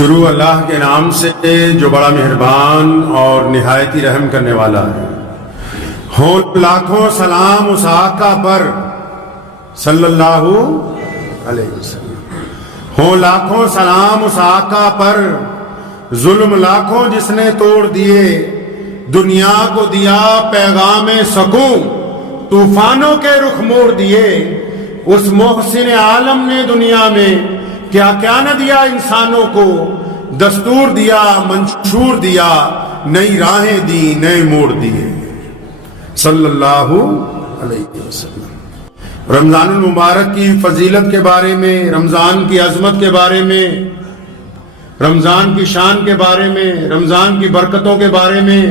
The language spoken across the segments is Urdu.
شروع اللہ کے نام سے جو بڑا مہربان اور نہایتی رحم کرنے والا ہے۔ ہوں لاکھوں سلام اس آقا پر صلی اللہ علیہ وسلم، ہوں لاکھوں سلام اس آقا پر، ظلم لاکھوں جس نے توڑ دیے، دنیا کو دیا پیغام سکون، طوفانوں کے رخ موڑ دیے۔ اس محسن عالم نے دنیا میں کیا کیا نہ دیا انسانوں کو، دستور دیا، منشور دیا، نئی راہیں دی، نئے موڑ دیے صلی اللہ علیہ وسلم۔ رمضان المبارک کی فضیلت کے بارے میں، رمضان کی عظمت کے بارے میں، رمضان کی شان کے بارے میں، رمضان کی برکتوں کے بارے میں،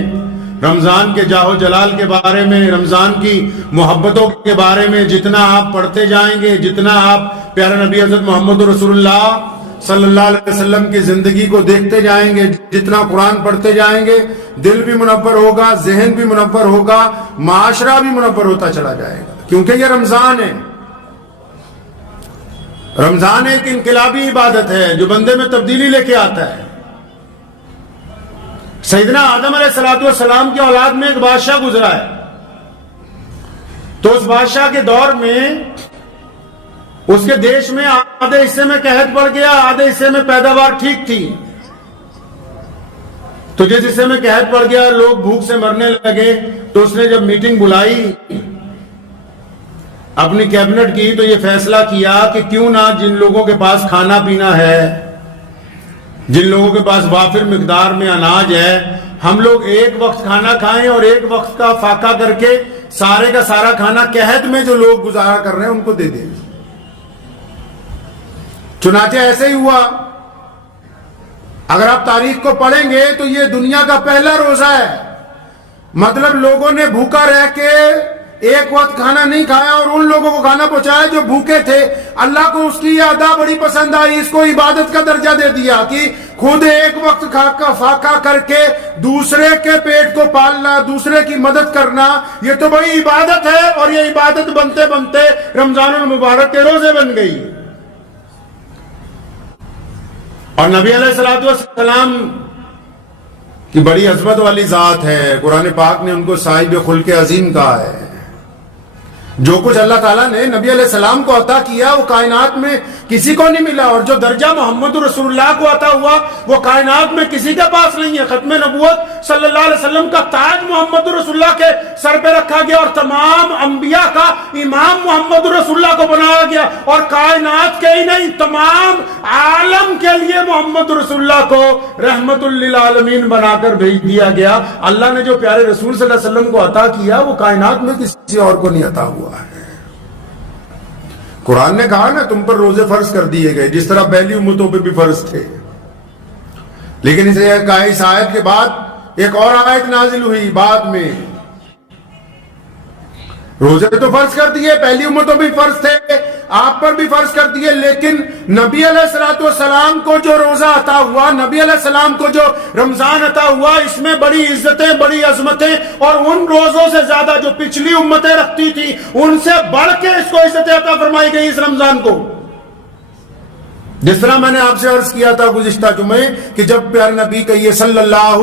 رمضان کے جاہ و جلال کے بارے میں، رمضان کی محبتوں کے بارے میں جتنا آپ پڑھتے جائیں گے، جتنا آپ پیارے نبی حضرت محمد رسول اللہ صلی اللہ علیہ وسلم کی زندگی کو دیکھتے جائیں گے، جتنا قرآن پڑھتے جائیں گے، دل بھی منور ہوگا، ذہن بھی منور ہوگا، معاشرہ بھی منور ہوتا چلا جائے گا، کیونکہ یہ رمضان ہے۔ رمضان ایک انقلابی عبادت ہے جو بندے میں تبدیلی لے کے آتا ہے۔ سیدنا آدم علیہ السلام کی اولاد میں ایک بادشاہ گزرا ہے، تو اس بادشاہ کے دور میں اس کے دیش میں آدھے حصے میں قحط پڑ گیا، آدھے حصے میں پیداوار ٹھیک تھی۔ تو جس حصے میں قحط پڑ گیا، لوگ بھوک سے مرنے لگے، تو اس نے جب میٹنگ بلائی، اپنی کیبنٹ کی، تو یہ فیصلہ کیا کہ کیوں نہ جن لوگوں کے پاس کھانا پینا ہے، جن لوگوں کے پاس وافر مقدار میں اناج ہے، ہم لوگ ایک وقت کھانا کھائیں اور ایک وقت کا فاقہ کر کے سارے کا سارا کھانا قحط میں جو لوگ گزارا کر رہے ہیں ان کو دے دیں۔ چنانچہ ایسے ہی ہوا۔ اگر آپ تاریخ کو پڑھیں گے تو یہ دنیا کا پہلا روزہ ہے، مطلب لوگوں نے بھوکا رہ کے ایک وقت کھانا نہیں کھایا اور ان لوگوں کو کھانا پہنچایا جو بھوکے تھے۔ اللہ کو اس کی یہ ادا بڑی پسند آئی، اس کو عبادت کا درجہ دے دیا کہ خود ایک وقت کا فاقہ کر کے دوسرے کے پیٹ کو پالنا، دوسرے کی مدد کرنا، یہ تو بڑی عبادت ہے، اور یہ عبادت بنتے بنتے رمضان المبارک کے روزے بن گئی۔ اور نبی علیہ السلام کی بڑی عظمت والی ذات ہے، قرآن پاک نے ان کو صاحب خلق عظیم کہا ہے۔ جو کچھ اللہ تعالیٰ نے نبی علیہ السلام کو عطا کیا وہ کائنات میں کسی کو نہیں ملا، اور جو درجہ محمد رسول اللہ کو عطا ہوا وہ کائنات میں کسی کے پاس نہیں ہے۔ ختم نبوت صلی اللہ علیہ وسلم کا تاج محمد رسول اللہ کے سر پہ رکھا گیا، اور تمام انبیاء کا امام محمد رسول اللہ کو بنایا گیا، اور کائنات کے ہی نہیں تمام عالم کے لیے محمد رسول اللہ کو رحمت للعالمین بنا کر بھیج دیا گیا۔ اللہ نے جو پیارے رسول صلی اللہ علیہ وسلم کو عطا کیا وہ کائنات میں کسی اور کو نہیں عطا ہوا ہے۔ قرآن نے کہا نا تم پر روزے فرض کر دیے گئے، جس طرح پہلی امتوں پہ بھی فرض تھے، لیکن اس آیت کے بعد ایک اور آیت نازل ہوئی بعد میں۔ روزے تو فرض کر دیے، پہلی امتوں بھی فرض تھے، آپ پر بھی فرض کر دیے، لیکن نبی علیہ السلام کو جو روزہ عطا ہوا، نبی علیہ السلام کو جو رمضان عطا ہوا، اس میں بڑی عزتیں، بڑی عظمتیں، اور ان روزوں سے زیادہ جو پچھلی امتیں رکھتی تھی ان سے بڑھ کے اس کو عزتیں عطا فرمائی گئی اس رمضان کو۔ جس طرح میں نے آپ سے عرض کیا تھا گزشتہ جمعے کہ جب پیارے نبی کہیے صلی اللہ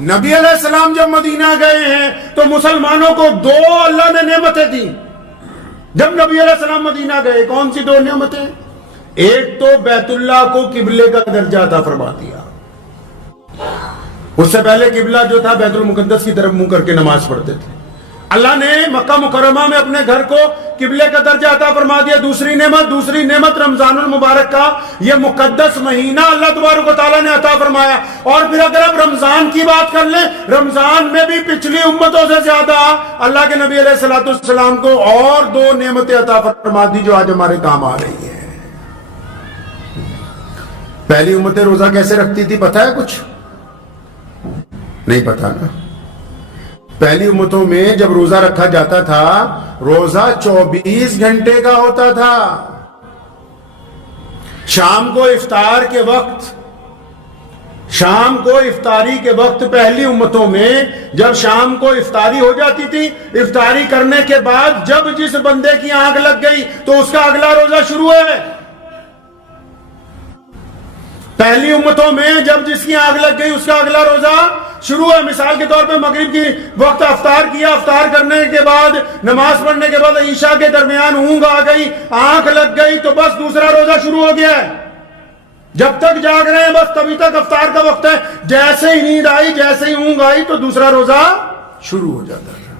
نبی علیہ السلام جب مدینہ گئے ہیں تو مسلمانوں کو دو اللہ نے نعمتیں دی۔ جب نبی علیہ السلام مدینہ گئے، کون سی دو نعمتیں؟ ایک تو بیت اللہ کو قبلے کا درجہ عطا فرما دیا۔ اس سے پہلے قبلہ جو تھا بیت المقدس کی طرف منہ کر کے نماز پڑھتے تھے، اللہ نے مکہ مکرمہ میں اپنے گھر کو قبلے کا درجہ عطا فرما دیا۔ دوسری نعمت رمضان المبارک کا یہ مقدس مہینہ اللہ تبارک و تعالیٰ نے عطا فرمایا۔ اور پھر اگر آپ رمضان کی بات کر لیں، رمضان میں بھی پچھلی امتوں سے زیادہ اللہ کے نبی علیہ السلام کو اور دو نعمتیں عطا فرما دی جو آج ہمارے کام آ رہی ہیں۔ پہلی امتیں روزہ کیسے رکھتی تھی پتہ ہے کچھ؟ نہیں پتا نا۔ پہلی امتوں میں جب روزہ رکھا جاتا تھا، روزہ 24 گھنٹے کا ہوتا تھا۔ شام کو افطار کے وقت شام کو افطاری کے وقت پہلی امتوں میں جب شام کو افطاری ہو جاتی تھی، افطاری کرنے کے بعد جب جس بندے کی آنکھ لگ گئی تو اس کا اگلا روزہ شروع ہے۔ پہلی امتوں میں جب جس کی آنکھ لگ گئی اس کا اگلا روزہ شروع ہے۔ مثال کے طور پہ مغرب کی وقت افطار کیا، افطار کرنے کے بعد نماز پڑھنے کے بعد عشاء کے درمیان اونگ آ گئی، آنکھ لگ گئی تو بس دوسرا روزہ شروع ہو گیا ہے۔ جب تک جاگ رہے ہیں بس تبھی تک افطار کا وقت ہے، جیسے ہی نیند آئی، جیسے ہی اونگ آئی تو دوسرا روزہ شروع ہو جاتا ہے۔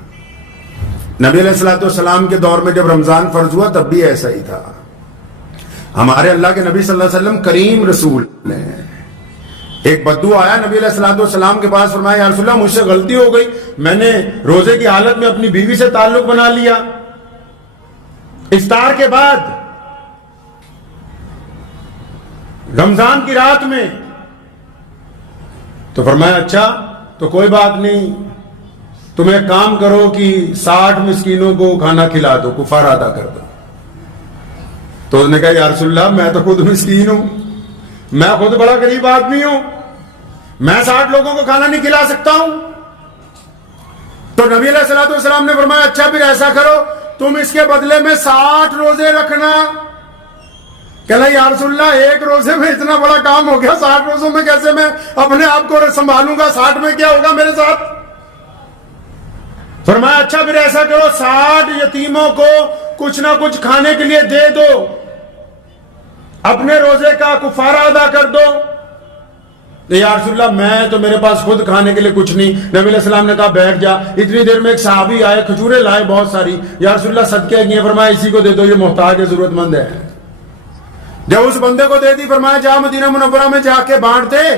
نبی علیہ الصلوۃ والسلام کے دور میں جب رمضان فرض ہوا تب بھی ایسا ہی تھا۔ ہمارے اللہ کے نبی صلی اللہ علیہ وسلم کریم رسول ہیں۔ ایک بدو آیا نبی علیہ الصلوۃ والسلام کے پاس، فرمایا یا رسول اللہ مجھ سے غلطی ہو گئی، میں نے روزے کی حالت میں اپنی بیوی سے تعلق بنا لیا افطار کے بعد رمضان کی رات میں۔ تو فرمایا اچھا تو کوئی بات نہیں، تم ایک کام کرو کہ 60 مسکینوں کو کھانا کھلا دو، کفارہ ادا کر دو۔ تو اس نے کہا یا رسول اللہ میں تو خود مسکین ہوں، میں خود بڑا غریب آدمی ہوں، میں 60 لوگوں کو کھانا نہیں کھلا سکتا ہوں۔ تو نبی علیہ الصلوۃ والسلام نے فرمایا اچھا پھر ایسا کرو، تم اس کے بدلے میں 60 روزے رکھنا۔ کہنا یا رسول اللہ ایک روزے میں اتنا بڑا کام ہو گیا، 60 روزوں میں کیسے میں اپنے آپ کو سنبھالوں گا، 60 میں کیا ہوگا میرے ساتھ؟ فرمایا اچھا پھر ایسا کرو 60 یتیموں کو کچھ نہ کچھ کھانے کے لیے دے دو، اپنے روزے کا کفارہ ادا کر دو۔ یا رسول اللہ میں تو میرے پاس خود کھانے کے لیے کچھ نہیں۔ نبی علیہ السلام نے کہا بیٹھ جا۔ اتنی دیر میں ایک صحابی آئے، کھجوریں لائے بہت ساری، یا رسول اللہ صدقے کی ہیں، فرمایا اسی کو دے دو، یہ محتاج ہے، ضرورت مند ہے۔ جب اس بندے کو دے دی فرمایا جا مدینہ منورہ میں جا کے بانٹ دے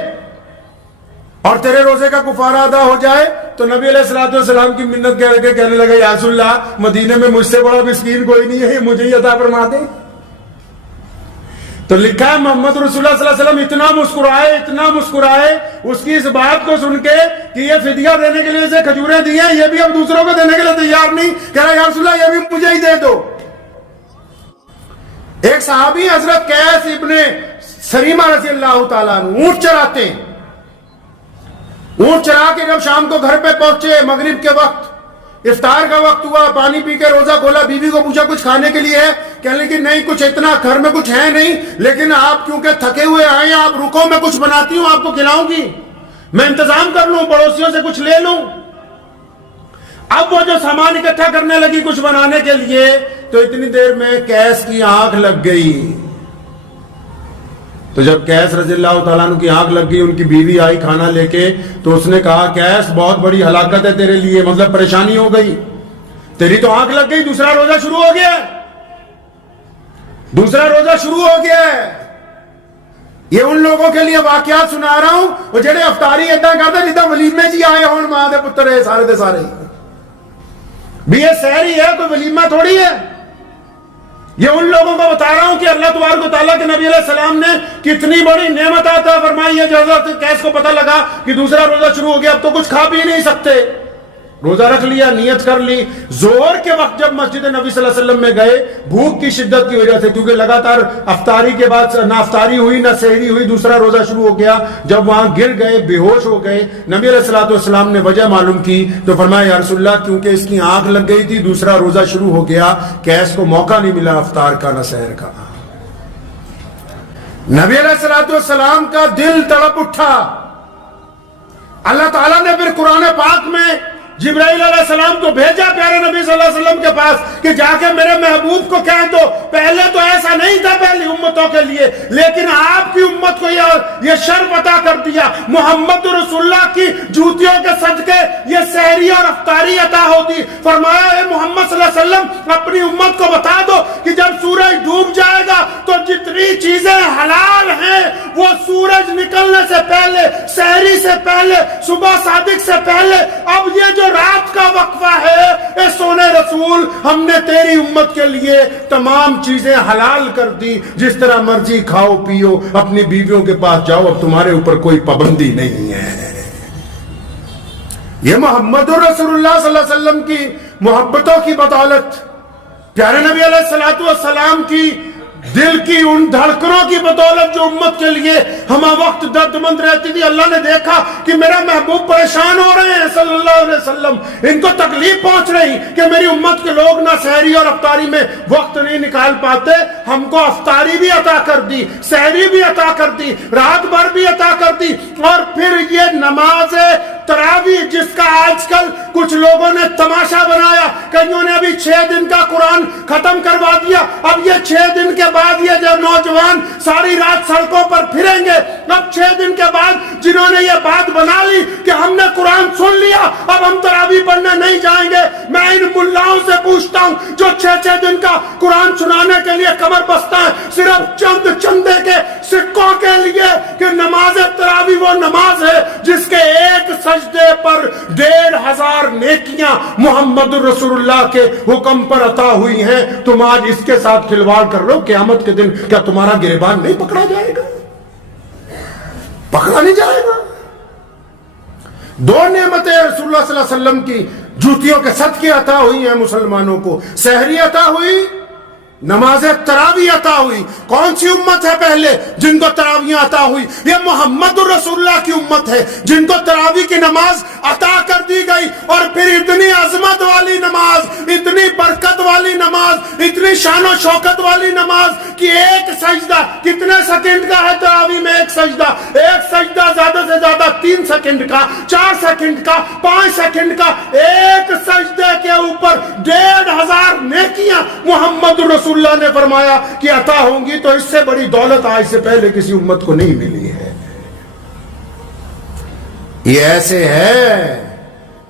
اور تیرے روزے کا کفارہ ادا ہو جائے۔ تو نبی علیہ الصلوۃ والسلام کی منت کر کے کہنے لگے یا رسول اللہ مدینے میں مجھ سے بڑا مسکین کوئی نہیں ہے، مجھے ہی عطا فرما دے۔ تو لکھا ہے محمد رسول اللہ صلی اللہ علیہ وسلم اتنا مسکرائے اس کی اس بات کو سن کے کہ یہ فدیہ دینے کے لیے اسے کھجوریں دی ہیں، یہ بھی اب دوسروں کو دینے کے لیے تیار نہیں، کہہ رہا یا رسول اللہ یہ بھی مجھے ہی دے دو۔ ایک صحابی حضرت قیس ابن سریمہ رضی اللہ تعالیٰ عنہ اونٹ چراتے ہیں، اونٹ چرا کے جب شام کو گھر پہ پہنچے، مغرب کے وقت افطار کا وقت ہوا، پانی پی کے روزہ کھولا، بیوی کو پوچھا کچھ کھانے کے لیے ہے؟ کہنے لگی نہیں کچھ اتنا گھر میں کچھ ہے نہیں، لیکن آپ کیونکہ تھکے ہوئے آئے ہیں آپ رکو، میں کچھ بناتی ہوں آپ کو کھلاؤں گی، میں انتظام کر لوں، پڑوسیوں سے کچھ لے لوں۔ اب وہ جو سامان اکٹھا کرنے لگی کچھ بنانے کے لیے تو اتنی دیر میں قیس کی آنکھ لگ گئی۔ تو جب قیس رضی اللہ تعالیٰ عنہ کی آنکھ لگ گئی، ان کی بیوی آئی کھانا لے کے، تو اس نے کہا قیس بہت بڑی ہلاکت ہے تیرے لیے، مطلب پریشانی ہو گئی، تیری تو آنکھ لگ گئی، دوسرا روزہ شروع ہو گیا، دوسرا روزہ شروع ہو گیا ہے۔ یہ ان لوگوں کے لیے واقعات سنا رہا ہوں وہ جڑے افطاری اتنا کہتے جتنا ولیمے جی آئے ہون ماں دے پتر ہے سارے دے سارے بھی، یہ سحری ہے کوئی ولیمہ تھوڑی ہے۔ یہ ان لوگوں کو بتا رہا ہوں کہ اللہ تبارک و تعالیٰ کے نبی علیہ السلام نے کتنی بڑی نعمت عطا فرمائی ہے۔ جو حضرت قیس کو پتہ لگا کہ دوسرا روزہ شروع ہو گیا، اب تو کچھ کھا پی نہیں سکتے، روزہ رکھ لیا، نیت کر لی۔ ظہر کے وقت جب مسجد نبی صلی اللہ علیہ وسلم میں گئے، بھوک کی شدت کی وجہ سے، کیونکہ لگاتار افطاری کے بعد نہ افطاری ہوئی نہ سحری ہوئی، دوسرا روزہ شروع ہو گیا، جب وہاں گر گئے، بے ہوش ہو گئے، نبی علیہ الصلوۃ والسلام نے وجہ معلوم کی تو فرمایا یا رسول اللہ کیونکہ اس کی آنکھ لگ گئی تھی، دوسرا روزہ شروع ہو گیا، قیس کو موقع نہیں ملا افطار کا نہ سحر کا۔ نبی علیہ الصلوۃ والسلام کا دل تڑپ اٹھا۔ اللہ تعالیٰ نے پھر قرآن پاک میں جبرائیل علیہ السلام کو بھیجا پیارے نبی صلی اللہ علیہ وسلم کے پاس کہ جا کے میرے محبوب کو کہہ دو، پہلے تو ایسا نہیں تھا پہلی امتوں کے لیے، لیکن آپ کی امت کو یہ شرف عطا کر دیا، محمد رسول اللہ کی جوتیوں کے صدقے یہ سحری اور افطاری عطا ہوتی۔ فرمایا اے محمد صلی اللہ علیہ وسلم اپنی امت کو بتا دو کہ جب سورج ڈوب جائے گا تو جتنی چیزیں حلال ہیں وہ سورج نکلنے سے پہلے، سحری سے پہلے، صبح صادق سے پہلے، اب یہ جو رات کا وقفہ ہے، اے سونے رسول ہم نے تیری امت کے لیے تمام چیزیں حلال کر دی، جس طرح مرضی کھاؤ پیو، اپنی بیویوں کے پاس جاؤ، اب تمہارے اوپر کوئی پابندی نہیں ہے۔ یہ محمد رسول اللہ صلی اللہ علیہ وسلم کی محبتوں کی بدولت، پیارے نبی علیہ الصلوۃ والسلام کی دل کی ان دھڑکنوں کی بدولت جو امت کے لیے ہمہ وقت درد مند رہتی تھی، اللہ نے دیکھا کہ میرا محبوب پریشان ہو رہے ہیں صلی اللہ علیہ وسلم، ان کو تکلیف پہنچ رہی کہ میری امت کے لوگ نہ سحری اور افطاری میں وقت نہیں نکال پاتے، ہم کو افطاری بھی عطا کر دی، سحری بھی عطا کر دی، رات بھر بھی عطا کر دی، اور پھر یہ نماز تراویح جس کا آج کل کچھ لوگوں نے تماشا بنایا، کئیوں نے ابھی 6 دن کا قرآن ختم کروا دیا، اب یہ 6 دن کے بعد یہ جو نوجوان ساری رات سڑکوں پر پھریں گے، اب 6 دن کے بعد جنہوں نے یہ بات بنا لی کہ ہم نے قرآن سن لیا اب ہم تراویح پڑھنے نہیں جائیں گے، میں ان ملاؤں سے پوچھتا ہوں جو 6 دن کا قرآن سنانے کے لیے کمر بستہ ہے صرف چند چندے کے سکوں کے لیے، کہ نماز تراویح وہ نماز ہے جس کے ایک سجدے پر 1500 نیکیاں محمد رسول اللہ کے حکم پر عطا ہوئی ہیں، تم آج اس کے ساتھ کھلواڑ کر رہے ہو، قیامت کے دن کیا تمہارا گریبان نہیں پکڑا جائے گا؟ پکڑا نہیں جائے گا؟ 2 نعمتیں رسول اللہ صلی اللہ علیہ وسلم کی جوتیوں کے صدقے عطا ہوئی ہیں مسلمانوں کو، سحری عطا ہوئی، نماز تراویح عطا ہوئی۔ کون سی امت ہے پہلے جن کو تراویح عطا ہوئی؟ یہ محمد رسول اللہ کی امت ہے جن کو تراویح کی نماز عطا کر دی گئی، اور پھر اتنی عظمت والی نماز، اتنی برکت والی نماز، اتنی شان و شوکت والی نماز کہ ایک سجدہ کتنے سیکنڈ کا ہے تراویح میں؟ ایک سجدہ زیادہ سے زیادہ 3 سیکنڈ کا، 4 سیکنڈ کا، 5 سیکنڈ کا، ایک سجدے کے اوپر 1500 نیکیاں محمد رسول اللہ نے فرمایا کہ عطا ہوں گی، تو اس سے بڑی دولت آج سے پہلے کسی امت کو نہیں ملی ہے۔ یہ ایسے ہے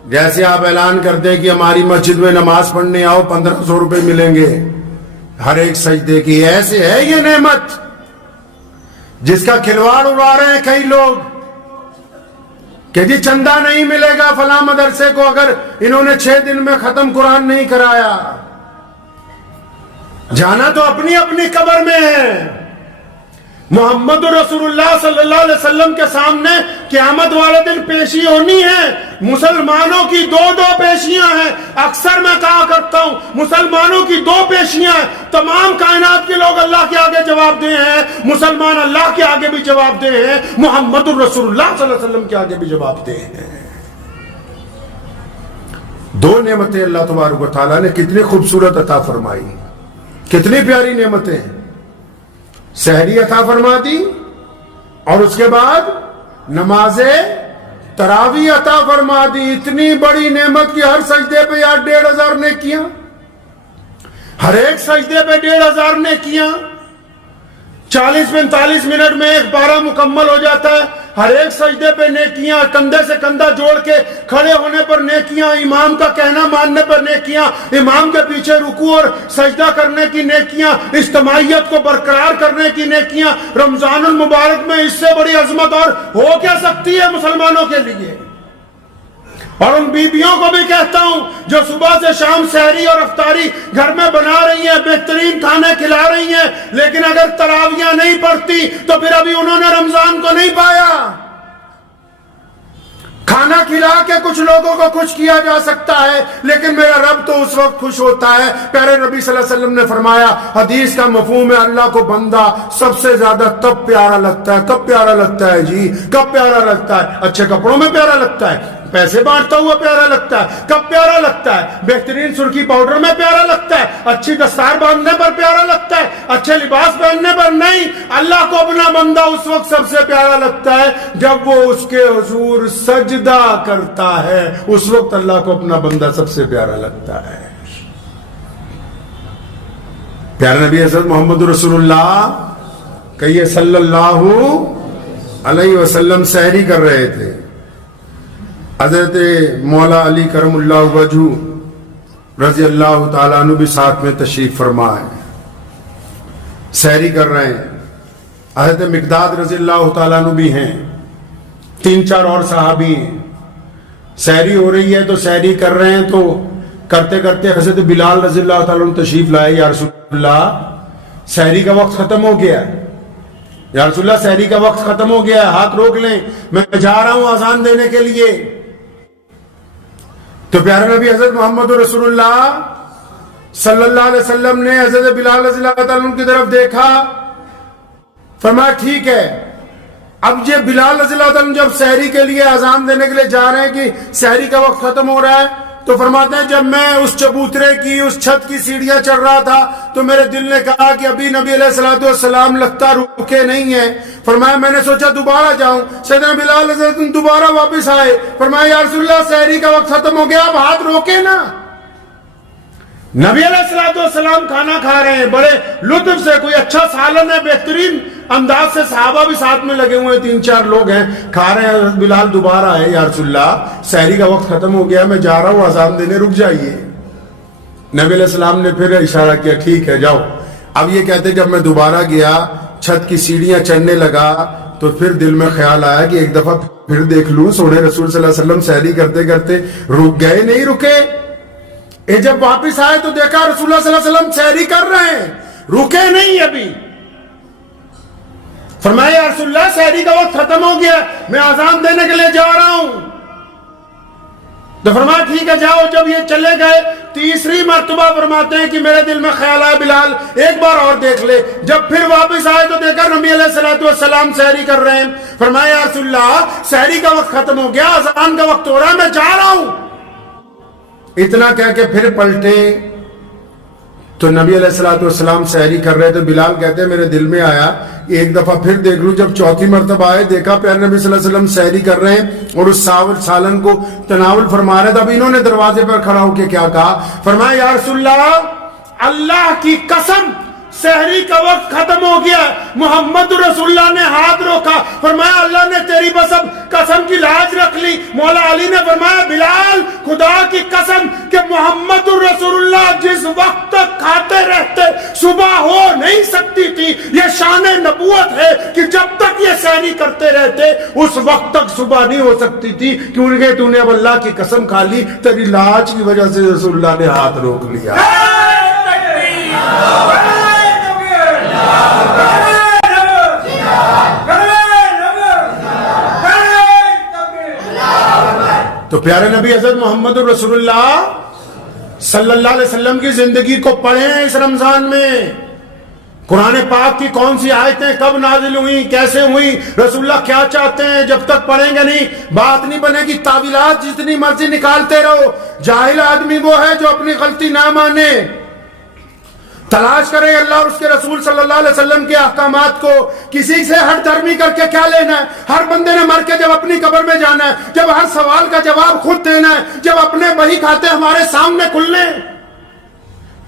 جیسے آپ اعلان کر دیں کہ ہماری مسجد میں نماز پڑھنے آؤ 1500 روپے ملیں گے ہر ایک سجدے کی۔ ایسے ہے یہ نعمت جس کا کھلواڑ اڑا رہے ہیں کئی لوگ کہ جی چندہ نہیں ملے گا فلاں مدرسے کو اگر انہوں نے 6 دن میں ختم قرآن نہیں کرایا۔ جانا تو اپنی اپنی قبر میں ہے۔ محمد رسول اللہ صلی اللہ علیہ وسلم کے سامنے قیامت والے دن پیشی ہونی ہے۔ مسلمانوں کی 2 پیشیاں ہیں۔ اکثر میں کہا کرتا ہوں مسلمانوں کی 2 پیشیاں ہیں۔ تمام کائنات کے لوگ اللہ کے آگے جواب دے ہیں، مسلمان اللہ کے آگے بھی جواب دے ہیں، محمد رسول اللہ صلی اللہ علیہ وسلم کے آگے بھی جواب دے ہیں۔ 2 نعمتیں اللہ تبارک و تعالیٰ نے کتنی خوبصورت عطا فرمائی، کتنی پیاری نعمتیں ہیں۔ سحری عطا فرما دی، اور اس کے بعد نماز تراویح عطا فرما دی۔ اتنی بڑی نعمت کی ہر سجدے پہ یار 1500 نیکیاں، ہر ایک سجدے پہ 1500 نیکیاں۔ 40-45 منٹ میں ایک پارہ مکمل ہو جاتا ہے، ہر ایک سجدے پہ نیکیاں، کندھے سے کندھا جوڑ کے کھڑے ہونے پر نیکیاں، امام کا کہنا ماننے پر نیکیاں، امام کے پیچھے رکوع اور سجدہ کرنے کی نیکیاں، اجتماعیت کو برقرار کرنے کی نیکیاں۔ رمضان المبارک میں اس سے بڑی عظمت اور ہو کیا سکتی ہے مسلمانوں کے لیے؟ اور ان بیویوں کو بھی کہتا ہوں جو صبح سے شام سحری اور افطاری گھر میں بنا رہی ہیں، بہترین کھانے کھلا رہی ہیں، لیکن اگر تراویح نہیں پڑھتی تو پھر ابھی انہوں نے رمضان کو نہیں پایا۔ کھانا کھلا کے کچھ لوگوں کو خوش کیا جا سکتا ہے، لیکن میرا رب تو اس وقت خوش ہوتا ہے۔ پیارے نبی صلی اللہ علیہ وسلم نے فرمایا، حدیث کا مفہوم ہے، اللہ کو بندہ سب سے زیادہ تب پیارا لگتا ہے۔ کب پیارا لگتا ہے جی؟ کب پیارا لگتا ہے؟ اچھے کپڑوں میں پیارا لگتا ہے، پیسے بانٹتا ہوا پیارا لگتا ہے۔ کب پیارا لگتا ہے؟ بہترین سرخی پاؤڈر میں پیارا لگتا ہے، اچھی دستار باندھنے پر پیارا لگتا ہے، اچھے لباس پہننے پر نہیں۔ اللہ کو اپنا بندہ اس وقت سب سے پیارا لگتا ہے جب وہ اس کے حضور سجدہ کرتا ہے، اس وقت اللہ کو اپنا بندہ سب سے پیارا لگتا ہے۔ پیارے نبی حضرت محمد رسول اللہ کہیے صلی اللہ علیہ وسلم سحری کر رہے تھے۔ حضرت مولا علی کرم اللہ وجہ رضی اللہ تعالیٰ عنہ بھی ساتھ میں تشریف فرما ہے، سحری کر رہے ہیں۔ حضرت مقداد رضی اللہ تعالیٰ عنہ بھی ہیں، 3-4 اور صحابی ہیں۔ سحری ہو رہی ہے تو سحری کر رہے ہیں، تو کرتے کرتے حضرت بلال رضی اللہ تعالیٰ عنہ تشریف لائے، یا رسول اللہ سحری کا وقت ختم ہو گیا ہے، یا رسول اللہ سحری کا وقت ختم ہو گیا ہے، ہاتھ روک لیں، میں جا رہا ہوں اذان دینے کے لیے۔ تو پیارے نبی حضرت محمد رسول اللہ صلی اللہ علیہ وسلم نے حضرت بلال رضی اللہ تعالیٰ عنہ کی طرف دیکھا، فرمایا ٹھیک ہے۔ اب یہ بلال رضی اللہ تعالیٰ عنہ جب سحری کے لیے اذان دینے کے لیے جا رہے ہیں کہ سحری کا وقت ختم ہو رہا ہے، تو فرماتے ہیں جب میں اس چبوترے کی، اس چھت کی سیڑھیاں چڑھ رہا تھا تو میرے دل نے کہا کہ ابھی نبی علیہ الصلوۃ والسلام لگتا رکے نہیں ہیں۔ فرمایا میں نے سوچا دوبارہ جاؤں، سیدنا بلال رضی اللہ عنہ دوبارہ واپس آئے، فرمایا یا رسول اللہ سحری کا وقت ختم ہو گیا، اب ہاتھ روکے نا۔ نبی علیہ الصلوۃ والسلام کھانا کھا رہے ہیں بڑے لطف سے، کوئی اچھا سالن ہے بہترین انداز سے، صحابہ بھی ساتھ میں لگے ہوئے ہیں، 3-4 لوگ ہیں، کھا رہے ہیں۔ حضرت بلال دوبارہ آئے، یا رسول اللہ سحری کا وقت ختم ہو گیا، میں جا رہا ہوں اذان دینے، رک جائیے۔ نبی علیہ السلام نے پھر اشارہ کیا ٹھیک ہے جاؤ۔ اب یہ کہتے جب میں دوبارہ گیا، چھت کی سیڑھیاں چڑھنے لگا تو پھر دل میں خیال آیا کہ ایک دفعہ پھر دیکھ لوں، سونے رسول صلی اللہ علیہ وسلم سحری کرتے کرتے رک گئے نہیں رکے۔ جب واپس آئے تو دیکھا رسول اللہ صلی اللہ علیہ وسلم سحری کر رہے ہیں، رکے نہیں ابھی۔ فرمایا یا رسول اللہ سحری کا وقت ختم ہو گیا، میں اذان دینے کے لیے جا رہا ہوں۔ تو فرمایا ٹھیک ہے جاؤ۔ جب یہ چلے گئے، تیسری مرتبہ فرماتے ہیں کہ میرے دل میں خیال آیا بلال ایک بار اور دیکھ لے۔ جب پھر واپس آئے تو دیکھا نبی علیہ الصلوۃ والسلام سحری کر رہے ہیں۔ فرمایا یا رسول اللہ سحری کا وقت ختم ہو گیا، اذان کا وقت ہو رہا ہے، میں جا رہا ہوں۔ اتنا کہہ کے پھر پلٹے تو نبی علیہ الصلوۃ والسلام سحری کر رہے تھے۔ بلال کہتے ہیں میرے دل میں آیا ایک دفعہ پھر دیکھ لوں۔ جب چوتھی مرتبہ آئے دیکھا پیارے نبی صلی اللہ علیہ وسلم سحری کر رہے ہیں اور اس سالن کو تناول فرما رہے تھے۔ اب انہوں نے دروازے پر کھڑا ہو کے کیا کہا؟ فرمایا یا رسول اللہ اللہ کی قسم سحری کا وقت ختم ہو گیا۔ محمد رسول اللہ نے ہاتھ روکا، فرمایا اللہ نے تیری بس اب قسم کی لاج رکھ لی۔ مولا علی نے فرمایا بلال خدا کی قسم کہ محمد رسول اللہ جس وقت تک کھاتے رہتے صبح ہو نہیں سکتی تھی، یہ شان نبوت ہے کہ جب تک یہ سحری کرتے رہتے اس وقت تک صبح نہیں ہو سکتی تھی، کیونکہ تو نے اب اللہ کی قسم کھا لی، تیری لاج کی وجہ سے رسول اللہ نے ہاتھ روک لیا۔ تو پیارے نبی حضرت محمد رسول اللہ صلی اللہ علیہ وسلم کی زندگی کو پڑھیں اس رمضان میں۔ قرآن پاک کی کون سی آیتیں کب نازل ہوئی، کیسے ہوئی، رسول اللہ کیا چاہتے ہیں، جب تک پڑھیں گے نہیں بات نہیں بنے گی۔ تعویلات جتنی مرضی نکالتے رہو، جاہل آدمی وہ ہے جو اپنی غلطی نہ مانے۔ تلاش کریں اللہ اور اس کے رسول صلی اللہ علیہ وسلم کے احکامات کو، کسی سے ہر دھرمی کر کے کیا لینا ہے؟ ہر بندے نے مر کے جب اپنی قبر میں جانا ہے، جب ہر سوال کا جواب خود دینا ہے، جب اپنے بہی کھاتے ہمارے سامنے کھلنے،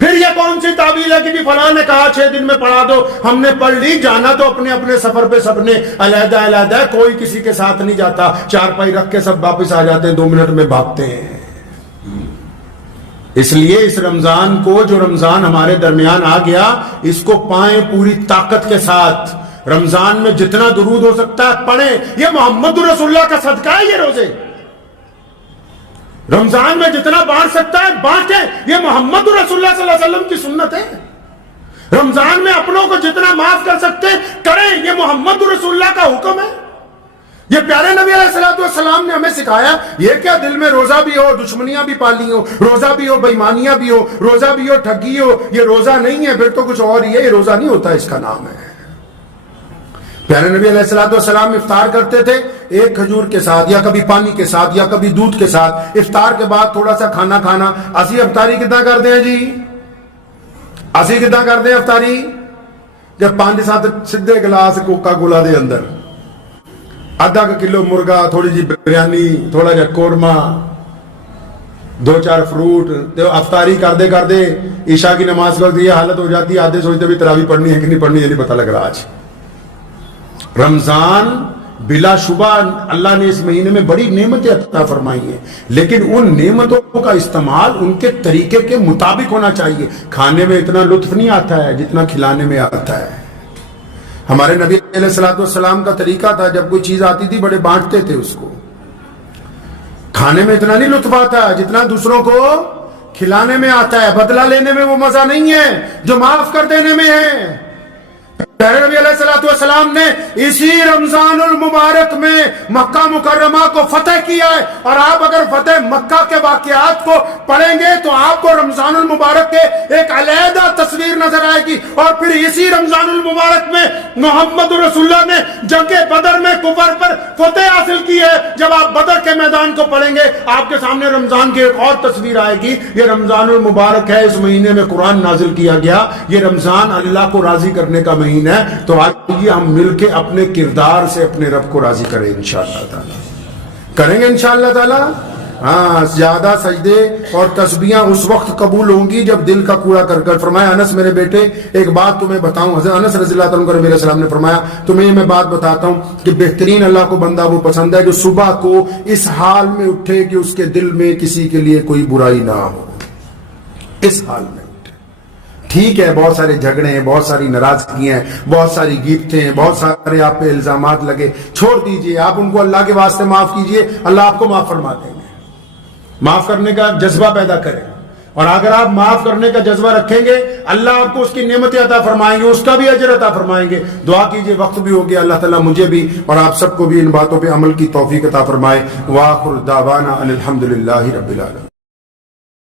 پھر یہ کون سی تعویل ہے کہ بھی فلاں نے کہا 6 دن میں پڑھا دو، ہم نے پڑھ لی، جانا تو اپنے اپنے سفر پہ سب نے علیحدہ علیحدہ، کوئی کسی کے ساتھ نہیں جاتا، چارپائی رکھ کے سب واپس آ جاتے ہیں، 2 منٹ میں بھاگتے ہیں۔ اس لیے اس رمضان کو، جو رمضان ہمارے درمیان آ گیا، اس کو پائیں پوری طاقت کے ساتھ۔ رمضان میں جتنا درود ہو سکتا ہے پڑھیں، یہ محمد رسول اللہ کا صدقہ ہے۔ یہ روزے رمضان میں جتنا بانٹ سکتا ہے بانٹیں، یہ محمد رسول اللہ صلی اللہ علیہ وسلم کی سنت ہے۔ رمضان میں اپنوں کو جتنا معاف کر سکتے کریں، یہ محمد رسول اللہ کا حکم ہے۔ یہ پیارے نبی علیہ الصلوۃ والسلام نے ہمیں سکھایا۔ یہ کیا دل میں روزہ بھی ہو، دشمنیاں بھی پالی ہو، روزہ بھی ہو، بےایمانیاں بھی ہو، روزہ بھی ہو، ٹھگی ہو، یہ روزہ نہیں ہے، پھر تو کچھ اور ہی ہے، یہ روزہ نہیں ہوتا، اس کا نام ہے۔ پیارے نبی علیہ الصلوۃ والسلام افطار کرتے تھے ایک کھجور کے ساتھ، یا کبھی پانی کے ساتھ، یا کبھی دودھ کے ساتھ۔ افطار کے بعد تھوڑا سا کھانا کھانا۔ اسی افطاری کتنا کرتے ہیں جی؟ اسی کتنا کرتے ہیں افطاری کہ 5 7 سیدھے گلاس کوکا کولا دے اندر، آدھا کلو مرغا، تھوڑی جی بریانی، تھوڑا جا قورمہ، 2-4 فروٹ۔ تو افطاری کردے کردے عشاء کی نماز کے وقت یہ حالت ہو جاتی ہے، آدھے سوچتے بھی تراویح پڑھنی ہے کہ نہیں پڑھنی، یہ نہیں پتہ لگ رہا۔ آج رمضان بلا شبہ اللہ نے اس مہینے میں بڑی نعمتیں عطا فرمائی ہیں، لیکن ان نعمتوں کا استعمال ان کے طریقے کے مطابق ہونا چاہیے۔ کھانے میں اتنا لطف نہیں آتا ہے جتنا کھلانے میں آتا ہے۔ ہمارے نبی علیہ الصلوۃ والسلام کا طریقہ تھا، جب کوئی چیز آتی تھی بڑے بانٹتے تھے اس کو۔ کھانے میں اتنا نہیں لطف آتا ہے جتنا دوسروں کو کھلانے میں آتا ہے۔ بدلہ لینے میں وہ مزہ نہیں ہے جو معاف کر دینے میں ہے۔ پیارے نبی علیہ الصلوۃ والسلام نے اسی رمضان المبارک میں مکہ مکرمہ کو فتح کیا ہے، اور آپ اگر فتح مکہ کے واقعات کو پڑھیں گے تو آپ کو رمضان المبارک کے ایک علیحدہ تصویر نظر آئے گی۔ اور پھر اسی رمضان المبارک میں محمد رسول اللہ نے جنگ بدر میں کفر پر فتح حاصل کی ہے۔ جب آپ بدر کے میدان کو پڑھیں گے آپ کے سامنے رمضان کی ایک اور تصویر آئے گی۔ یہ رمضان المبارک ہے، اس مہینے میں قرآن نازل کیا گیا، یہ رمضان اللہ کو راضی کرنے کا مہینہ ہے۔ تو آئیے ہم مل کے اپنے کردار سے اپنے رب کو راضی کریں انشاءاللہ تعالی، کریں گے انشاءاللہ تعالی۔ ہاں، زیادہ سجدے اور تسبیحاں اس وقت قبول ہوں گی جب دل کا کوڑا کر کر۔ فرمایا انس میرے بیٹے ایک بات تمہیں بتاؤں، حضرت انس رضی اللہ تعالیٰ عنہ نبی علیہ السلام نے فرمایا تمہیں میں بات بتاتا ہوں کہ بہترین اللہ کو بندہ وہ پسند ہے جو صبح کو اس حال میں اٹھے کہ اس کے دل میں کسی کے لیے کوئی برائی نہ ہو، اس حال میں۔ ٹھیک ہے، بہت سارے جھگڑے ہیں، بہت ساری ناراضگیاں ہیں، بہت ساری گفتیں ہیں، بہت سارے آپ پہ الزامات لگے، چھوڑ دیجئے، آپ ان کو اللہ کے واسطے معاف کیجئے، اللہ آپ کو معاف فرما دیں گے۔ معاف کرنے کا جذبہ پیدا کریں، اور اگر آپ معاف کرنے کا جذبہ رکھیں گے اللہ آپ کو اس کی نعمتیں عطا فرمائیں گے، اس کا بھی اجر عطا فرمائیں گے۔ دعا کیجئے، وقت بھی ہو گیا، اللہ تعالیٰ مجھے بھی اور آپ سب کو بھی ان باتوں پہ عمل کی توفیق عطا فرمائے۔ وآخر دعوانا ان الحمدللہ رب العالمین۔